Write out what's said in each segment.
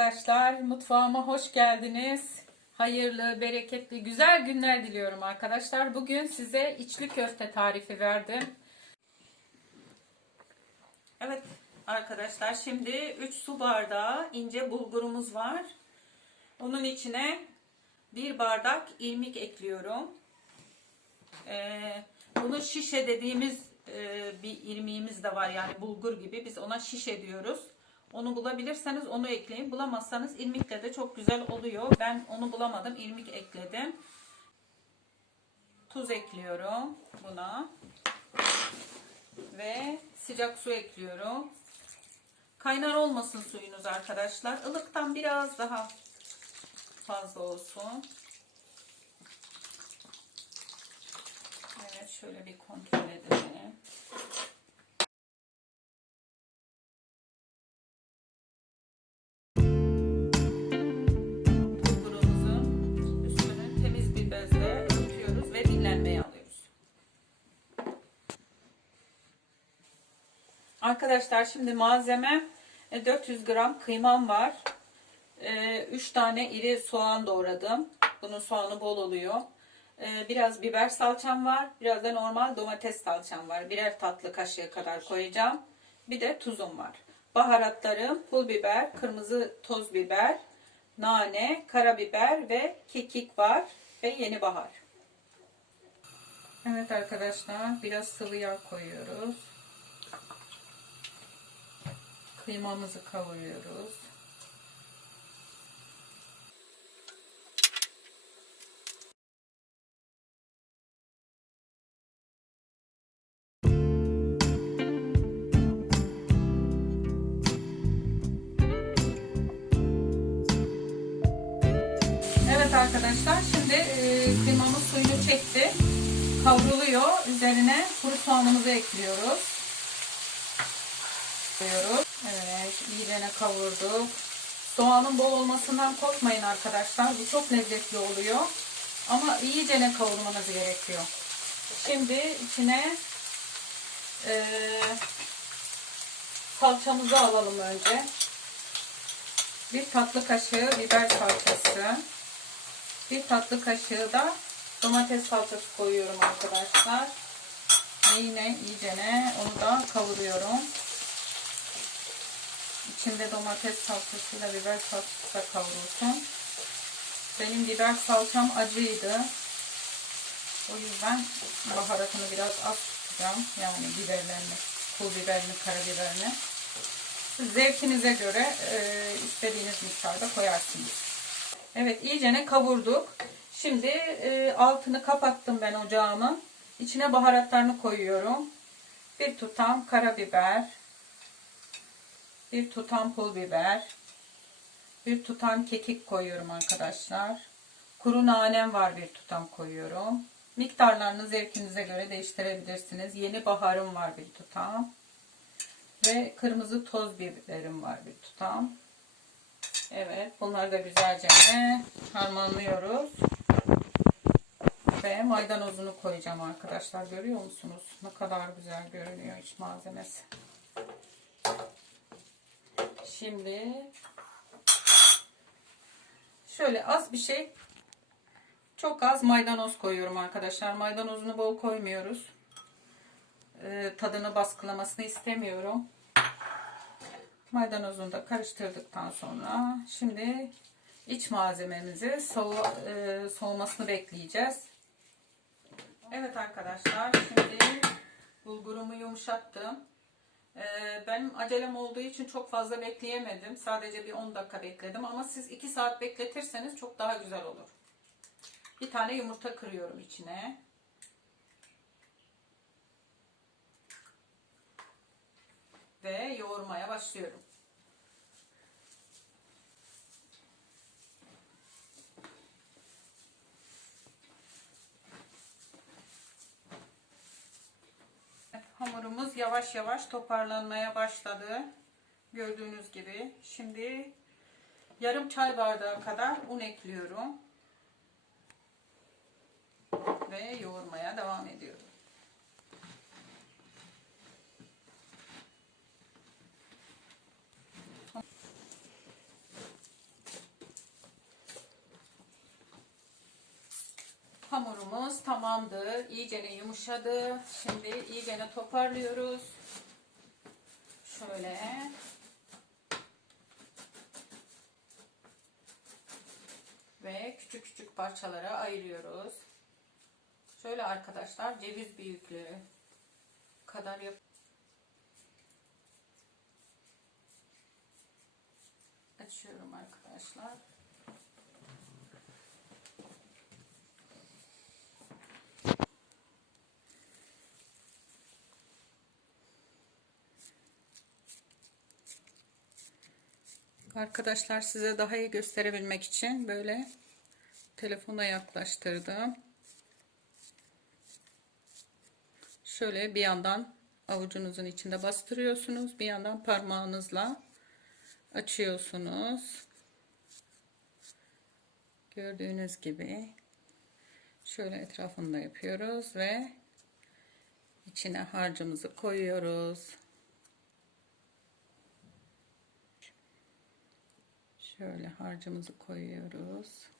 Arkadaşlar mutfağıma hoş geldiniz. Hayırlı, bereketli, güzel günler diliyorum arkadaşlar. Bugün size içli köfte tarifi verdim. Evet arkadaşlar şimdi 3 su bardağı ince bulgurumuz var. Onun içine bir bardak irmik ekliyorum. Ee, bunu şişe dediğimiz e, bir irmiğimiz de var yani bulgur gibi. Biz ona şişe diyoruz. Onu bulabilirseniz onu ekleyin. Bulamazsanız irmikle de çok güzel oluyor. Ben onu bulamadım. irmik ekledim. Tuz ekliyorum buna. Ve sıcak su ekliyorum. Kaynar olmasın suyunuz arkadaşlar. Ilıktan biraz daha fazla olsun. Evet şöyle bir kontrol edelim. Arkadaşlar şimdi malzeme e, 400 gram kıymam var. 3 tane iri soğan doğradım. Bunun soğanı bol oluyor. Ee, Biraz biber salçam var. Biraz da normal domates salçam var. Birer tatlı kaşığı kadar koyacağım. Bir de tuzum var. Baharatlarım pul biber, kırmızı toz biber, nane, karabiber ve kekik var ve yeni bahar. Evet arkadaşlar biraz sıvı yağ koyuyoruz. Kıymamızı kavuruyoruz. Evet arkadaşlar şimdi e, kıymamız suyunu çekti. Kavruluyor. Üzerine kuru soğanımızı ekliyoruz. Koyuyoruz. Evet iyicene kavurduk. Soğanın bol olmasından korkmayın arkadaşlar. Bu çok lezzetli oluyor. Ama iyicene kavurmanız gerekiyor. Şimdi içine e, salçamızı alalım önce. Bir tatlı kaşığı biber salçası. Bir tatlı kaşığı da domates salçası koyuyorum arkadaşlar. Ve yine iyicene onu da kavuruyorum. İçinde domates salçasıyla biber salçası da kavrulsun. Benim biber salçam acıydı. O yüzden baharatını biraz az tutacağım. Yani biberlerini, pul biberini, karabiberini. Siz zevkinize göre e, istediğiniz miktarda koyarsınız. Evet iyicene kavurduk. Şimdi e, altını kapattım ben ocağımın. İçine baharatlarını koyuyorum. Bir tutam karabiber. Bir tutam pul biber. Bir tutam kekik koyuyorum arkadaşlar. Kuru nanem var bir tutam koyuyorum. Miktarlarını zevkinize göre değiştirebilirsiniz. Yeni baharım var bir tutam. Ve kırmızı toz biberim var bir tutam. Evet, bunları da güzelce harmanlıyoruz. Ve maydanozunu koyacağım arkadaşlar. Görüyor musunuz? Ne kadar güzel görünüyor iç malzemesi. Şimdi şöyle az bir şey çok az maydanoz koyuyorum arkadaşlar. Maydanozunu bol koymuyoruz. Ee, tadını baskılamasını istemiyorum. Maydanozunu da karıştırdıktan sonra şimdi iç malzememizi soğu, e, soğumasını bekleyeceğiz. Evet arkadaşlar şimdi bulgurumu yumuşattım. E, benim acelem olduğu için çok fazla bekleyemedim. Sadece bir 10 dakika bekledim ama siz 2 saat bekletirseniz çok daha güzel olur. Bir tane yumurta kırıyorum içine. ve yoğurmaya başlıyorum. Hamurumuz yavaş yavaş toparlanmaya başladı. Gördüğünüz gibi. Şimdi yarım çay bardağı kadar un ekliyorum. Ve yoğurmaya devam ediyorum. Hamurumuz tamamdır. İyicene yumuşadı. Şimdi iyicene toparlıyoruz. Şöyle. Ve küçük küçük parçalara ayırıyoruz. Şöyle arkadaşlar ceviz büyüklüğü kadar yap. Açıyorum arkadaşlar. Arkadaşlar size daha iyi gösterebilmek için böyle telefona yaklaştırdım. Şöyle bir yandan avucunuzun içinde bastırıyorsunuz. Bir yandan parmağınızla açıyorsunuz. Gördüğünüz gibi şöyle etrafında yapıyoruz ve içine harcımızı koyuyoruz. Şöyle harcımızı koyuyoruz.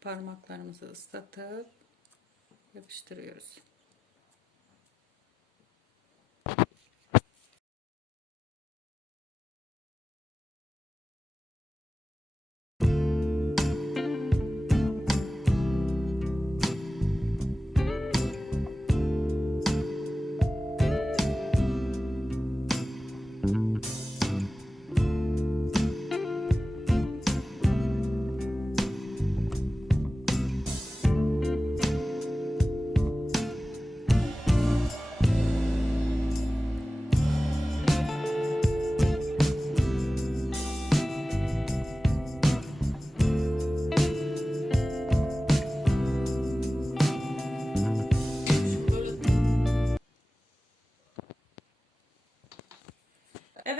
Parmaklarımızı ıslatıp yapıştırıyoruz.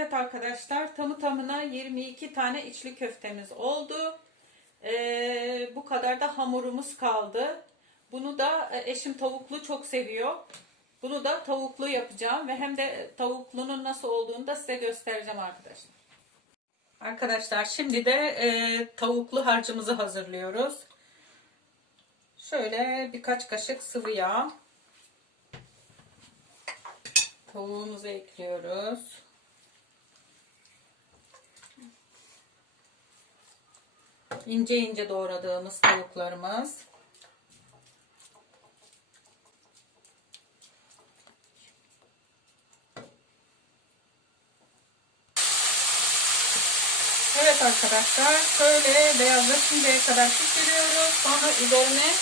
Evet arkadaşlar tamı tamına 22 tane içli köftemiz oldu. Ee, bu kadar da hamurumuz kaldı. Bunu da e, eşim tavuklu çok seviyor. Bunu da tavuklu yapacağım ve hem de tavuklunun nasıl olduğunu da size göstereceğim arkadaşlar. Arkadaşlar şimdi de e, tavuklu harcımızı hazırlıyoruz. Şöyle birkaç kaşık sıvı yağ. Tavuğumuzu ekliyoruz. İnce ince doğradığımız tavuklarımız. Evet arkadaşlar şöyle beyazlaşıncaya kadar pişiriyoruz. Sonra üzerine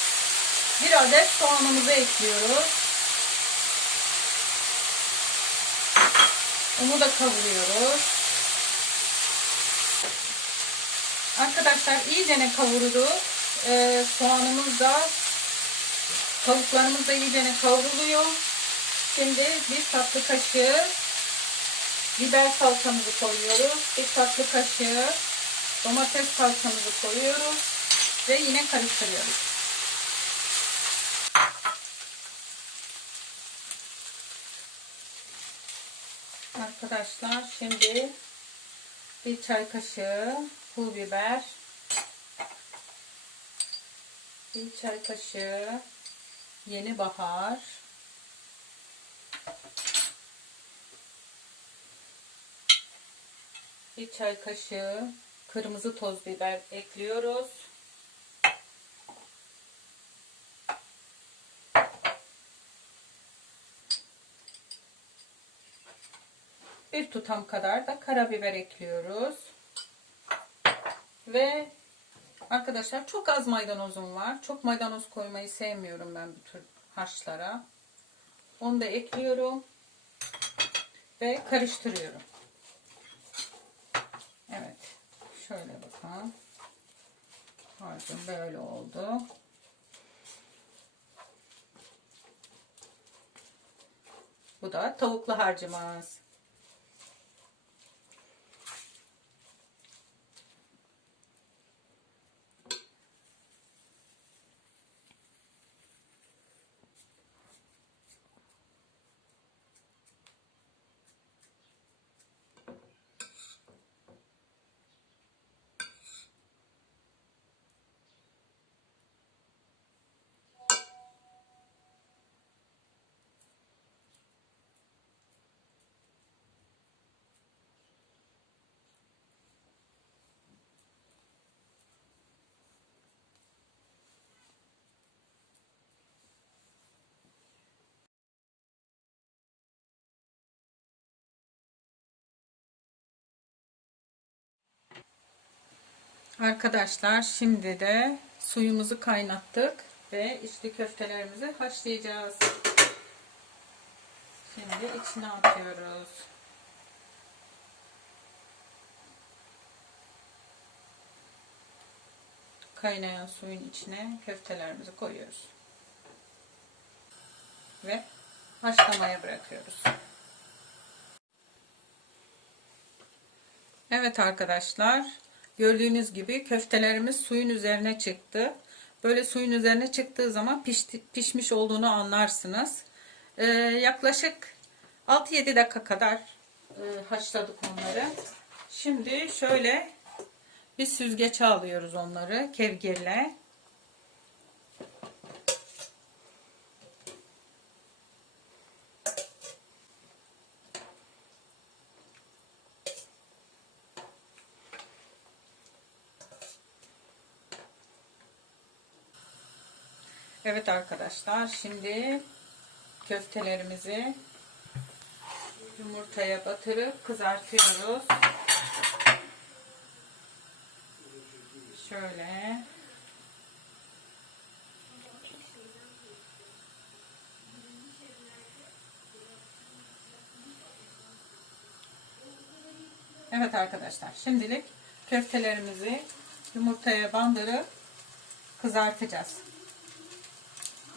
bir adet soğanımızı ekliyoruz. Onu da kavuruyoruz. Arkadaşlar iyicene kavurdu. Ee, soğanımız da tavuklarımız da iyicene kavruluyor. Şimdi bir tatlı kaşığı biber salçamızı koyuyoruz. Bir tatlı kaşığı domates salçamızı koyuyoruz. Ve yine karıştırıyoruz. Arkadaşlar şimdi bir çay kaşığı pul biber, bir çay kaşığı yeni bahar, bir çay kaşığı kırmızı toz biber ekliyoruz. Bir tutam kadar da karabiber ekliyoruz. Ve arkadaşlar çok az maydanozum var. Çok maydanoz koymayı sevmiyorum ben bu tür haşlara. Onu da ekliyorum. Ve karıştırıyorum. Evet. Şöyle bakalım. Harcım böyle oldu. Bu da tavuklu harcımız. Arkadaşlar şimdi de suyumuzu kaynattık ve içli köftelerimizi haşlayacağız. Şimdi içine atıyoruz. Kaynayan suyun içine köftelerimizi koyuyoruz. Ve haşlamaya bırakıyoruz. Evet arkadaşlar gördüğünüz gibi köftelerimiz suyun üzerine çıktı. Böyle suyun üzerine çıktığı zaman pişti, pişmiş olduğunu anlarsınız. Ee, yaklaşık 6-7 dakika kadar e, haşladık onları. Şimdi şöyle bir süzgeçe alıyoruz onları kevgirle. Evet arkadaşlar şimdi köftelerimizi yumurtaya batırıp kızartıyoruz. Şöyle. Evet arkadaşlar şimdilik köftelerimizi yumurtaya bandırıp kızartacağız.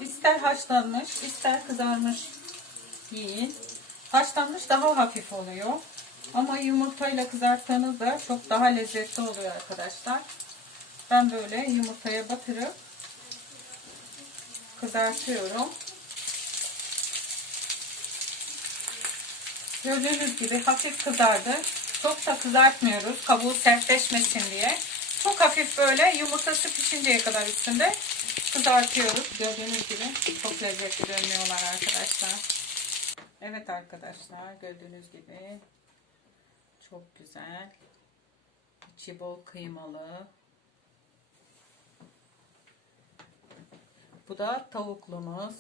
İster haşlanmış, ister kızarmış yiyin. Haşlanmış daha hafif oluyor. Ama yumurtayla kızarttığınızda çok daha lezzetli oluyor arkadaşlar. Ben böyle yumurtaya batırıp kızartıyorum. Gördüğünüz gibi hafif kızardı. Çok da kızartmıyoruz. Kabuğu sertleşmesin diye. Çok hafif böyle yumurtası pişinceye kadar üstünde kızartıyoruz. Gördüğünüz gibi çok lezzetli görünüyorlar arkadaşlar. Evet arkadaşlar gördüğünüz gibi çok güzel. İçi bol kıymalı. Bu da tavuklumuz.